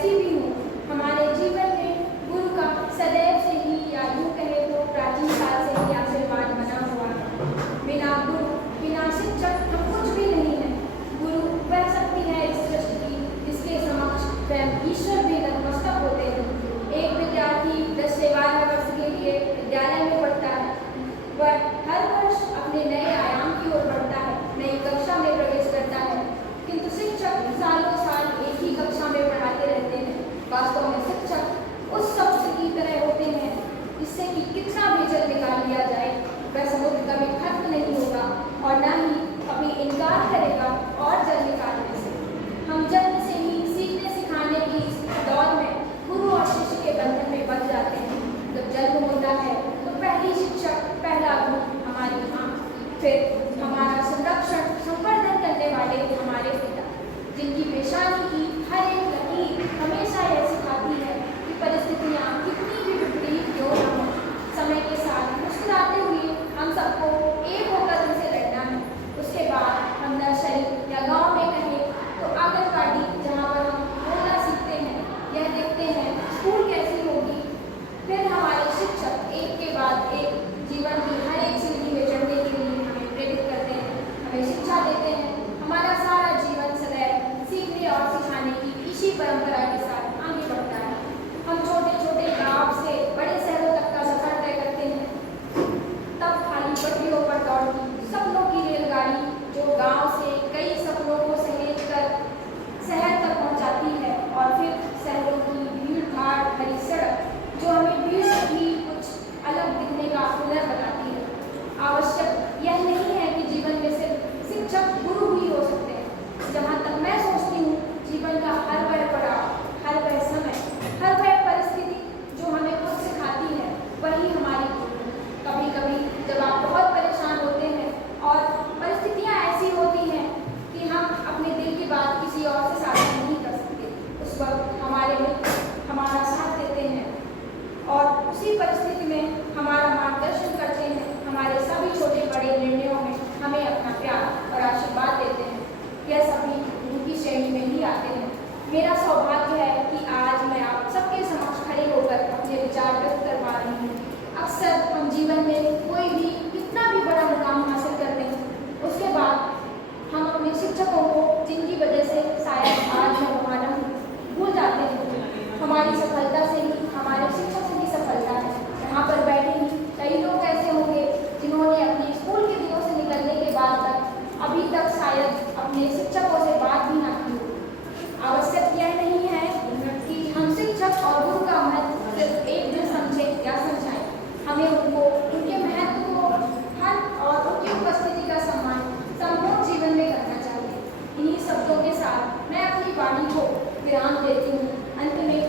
कैसी भी हो, हमारे जीवन में गुरु का सदैव से ही या यूँ कहे तो प्राचीन काल से ही आशीर्वाद बना हुआ है। बिना गुरु, बिना शिक्षक हम कुछ भी नहीं है। गुरु वह शक्ति है इस सृष्टि की जिसके समक्ष स्वयं ईश्वर भी नतमस्तक होते हैं। एक विद्यार्थी 10 से 12 वर्ष के लिए विद्यालय में पढ़ता है। वह हर वर्ष अपने नए आयाम की ओर बढ़ता है, नई कक्षा में प्रवेश करता है, किंतु शिक्षक सालों साल एक ही कक्षा में पढ़ाते रहते हैं। वास्तव में शिक्षक उस शख्स की तरह होते हैं जिससे कि कितना भी जल निकाल लिया जाए वह समुद्र कभी खत्म नहीं होगा और न ही कभी इनकार करेगा और जल निकालने से। हम जन्म से ही सीखने सिखाने की इस दौर में गुरु और शिष्य के बंधन में बंध जाते हैं। जब जन्म होता है तो पहली शिक्षक, पहला गुरु हमारी माँ, फिर हमारा संरक्षण संवर्धन करने वाले हमारे पिता, जिनकी पेशानी की हर एक लकीर हमेशा यह सिखाती है कि परिस्थितियाँ कितनी भी विपरीत क्यों न हो, समय के साथ मुस्कुराते हुए हम सबको एक होकर उनसे लड़ना है। उसके बाद हम नर्सरी या गांव में कहें तो आंगनबाड़ी, जहाँ पर हम बोलना सीखते हैं, यह देखते हैं स्कूल कैसी होगी। फिर हमारे शिक्षक एक के बाद एक जीवन की हर एक सीढ़ी में चढ़ने के लिए हमें प्रेरित करते हैं, हमें शिक्षा देते हैं। हमारा सारा जीवन सदैव सीखने और सिखाने की इसी परंपरा के साथ आगे बढ़ता है। हम छोटे छोटे गांव से बड़े शहरों तक का सफर तय करते हैं, तब खाली पटरियों पर दौड़ती सपनों की रेलगाड़ी जो गांव से कई सपनों को सहेज कर शहर तक पहुंचाती है, और फिर शहरों की भीड़ भाड़ भरी सड़क जो हमें भीड़ से भी कुछ अलग दिखने का हुनर बताती है। आवश्यक यह नहीं है कि जीवन में सिर्फ शिक्षक गुरु ही हो सकते हैं। जहाँ तक मैं सोचती हूँ, जीवन का हर वह पड़ाव, हर वह समय, हर वह परिस्थिति जो हमें कुछ सिखाती है, वही हमारी गुरु है। कभी कभी जब आप बहुत परेशान होते हैं और परिस्थितियाँ ऐसी होती हैं कि हम अपने दिल की बात किसी और से साझा नहीं कर सकते, उस वक्त हमारे मित्र हमारा साथ देते हैं और उसी परिस्थिति में हमारा मार्गदर्शन करते हैं। हमारे सभी छोटे बड़े निर्णयों में हमें अपना प्यार और आशीर्वाद देते हैं। यह सभी गुरु की श्रेणी में ही आते हैं। मेरा सौभाग्य है कि आज मैं आप सबके समक्ष खड़े होकर अपने विचार व्यक्त कर पा रही हूँ। अक्सर हम जीवन में कोई भी कितना भी बड़ा मुकाम हासिल कर लें, उसके बाद हम अपने शिक्षकों को, जिनकी वजह से शायद आज मैं वहाँ न हूँ, भूल जाते हैं। हमारी सफलता से ही हमारे शिक्षकों की सफलता है। यहाँ पर बैठे ही कई लोग ऐसे होंगे जिन्होंने अपने स्कूल के दिनों से निकलने के बाद तक अभी तक शायद अपने शिक्षकों से बात भी ना की हो। आवश्यक यह नहीं है कि हम शिक्षक और गुरु का महत्व सिर्फ एक दिन समझें या समझाएं। हमें उनको, उनके महत्व को हर और उनकी उपस्थिति का सम्मान संपूर्ण जीवन में करना चाहिए। इन्हीं शब्दों के साथ मैं अपनी वाणी को विराम देती हूँ। अंत में